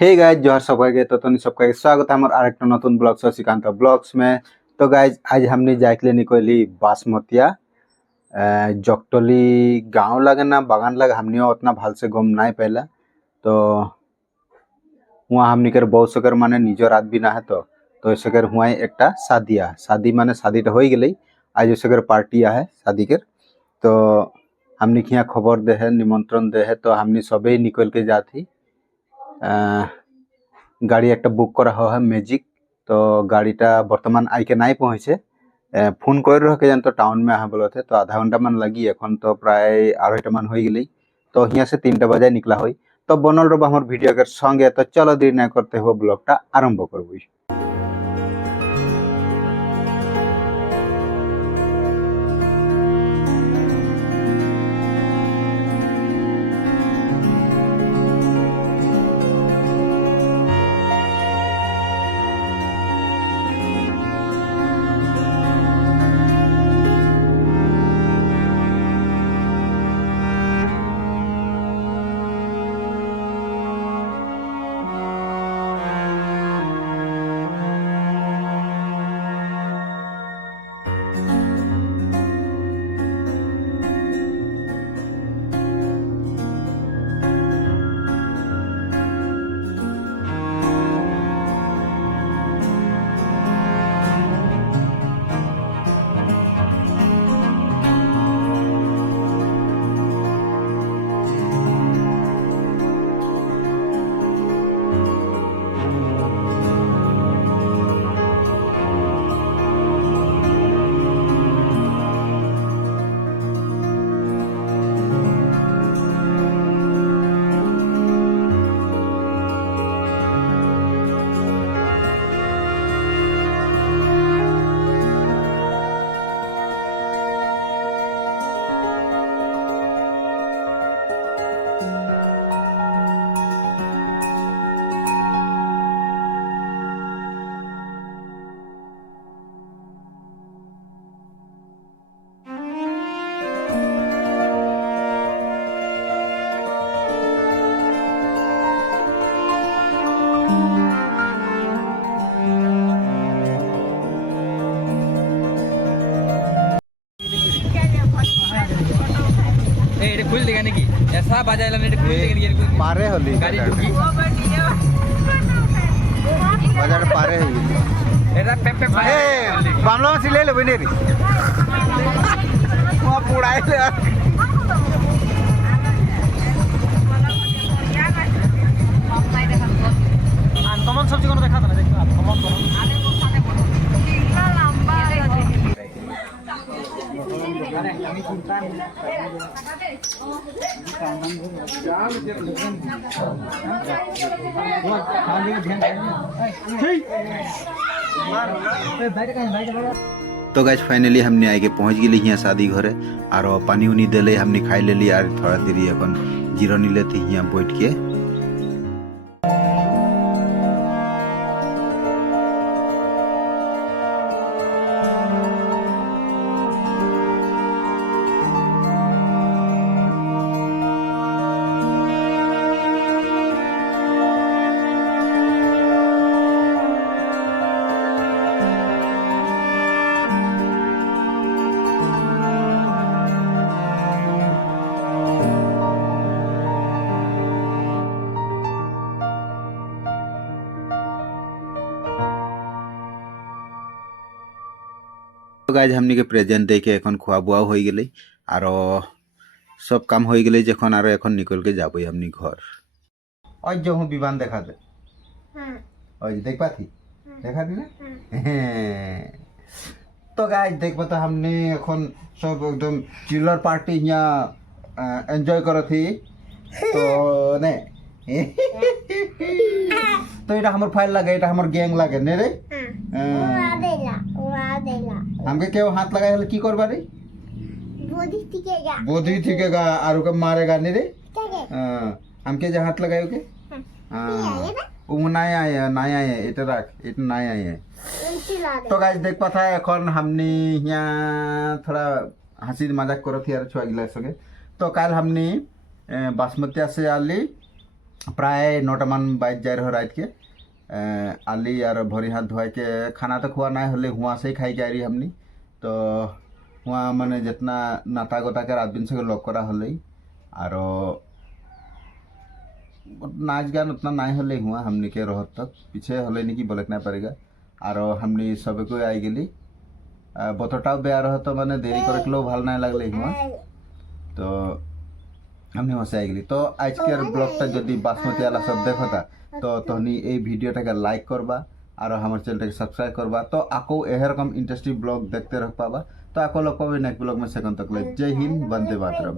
Hey guys जोहर सबके तो तनी सबके स्वागत है हमारे आरेक्ट नतून ब्लॉग शशिकांत ब्लॉग्स में। तो गाइज आज हमने जाके निकली बासमतिया जगटली गाँव लगे ना बागान लगे हमने उतना भाल से गम नहीं पहला। तो वहाँ हमने कर बहुत सकर माने निजो रात भी ना है तो सकर हुआ एक शादी माने शादी तो हो ही गई। आज सकर पार्टी है शादी के तो हमने यहाँ खबर दे है निमंत्रण दे है तो हमने सबे निकल के जाती गाड़ी एक बुक करा है मैजिक। तो गाड़ीटा बर्तमान आइके नहीं पहुँचे फोन कर रहे जान तो टाउन में बोलो थे तो आधा घंटा मान लगी एखन तो प्राय 2:30 मान हो गई। तो यहाँ से 3टा बजे निकला हुई तो बनल रहा हमारे भिडियो के संगे। तो चलो देर ना करते हुए ब्लॉगटा आरम्भ करब। खुल देगा नहीं कि ऐसा बजाएला नहीं खुल देगा नहीं पारे होली गाड़ी ढुकी बाजार पारे होली एरा पे ए बामला से ले ले बने रे वहां पुड़ाई ले कमन सब्जी कोनो देखा था ना देखो कमन तो गाइस फाइनली हमने आके पहुंच गए यहाँ शादी घरे और पानी उनी दिले हमने खाई ले ली और थोड़ा देरी अपन जीरोनी लेते यहाँ बैठ के। तो गाइज हमनी के प्रेजेंट दे के एखन खुआ बुआ हो गई और सब काम हो गई जखन और एखन निकल के जाबो हमनी घर। आज जो हूँ विमान देखा दे आज देख पाती देखा दी ना। तो गाइज देख पाता हमने एखन सब एकदम चिल्लर पार्टी यहाँ एंजॉय करो थी तो ने तो ये हमार फाइल लगे ये हमार गैंग लगे ने रे हमके क्यों हाथ लगाए की करबा रे बोधी ठीकेगा और के मारेगा नहीं रे हमके जो हाथ लगाए के वो नहीं आए इतना रख इतना नहीं आए। तो गाइस देख पाता है এখন हमने यहाँ थोड़ा हंसी मजाक करो थी यार छुआ गिला सके। तो कल हमने बासमती से आली प्राय 9टा मान बाज जाए रहो रात के आली और भरी हाथ धोए के खाना तो खुआ ना होले हुआ से ही खाई जा रही हमनी तो हुआ माने जितना नाता गोता के रात दिन से लॉक करा होले और नाच गान उतना ना होले हुआ हमनी के रह तक पीछे होले नहीं कि बोले ना पड़ेगा और हमनी सब को आई गेली बतटाও বেয়া रह तो माने देरी करे लो ভাল ना लगले हुआ तो हमने हंसे आई गेली तो आजकेर ब्लॉगटा जदि बासमती वाला सब देखता तो तहनी এই ভিডিওটাকে লাইক করবা আর আমার চ্যানেলটাকে সাবস্ক্রাইব করবা তো আকো এরকম ইন্টারেস্টিং ব্লগ দেখতে রহ পাবা তো আকো লোক পাবে নেক্সট ব্লগ में सेकंड तक ले जय हिंद वंदे मातरम।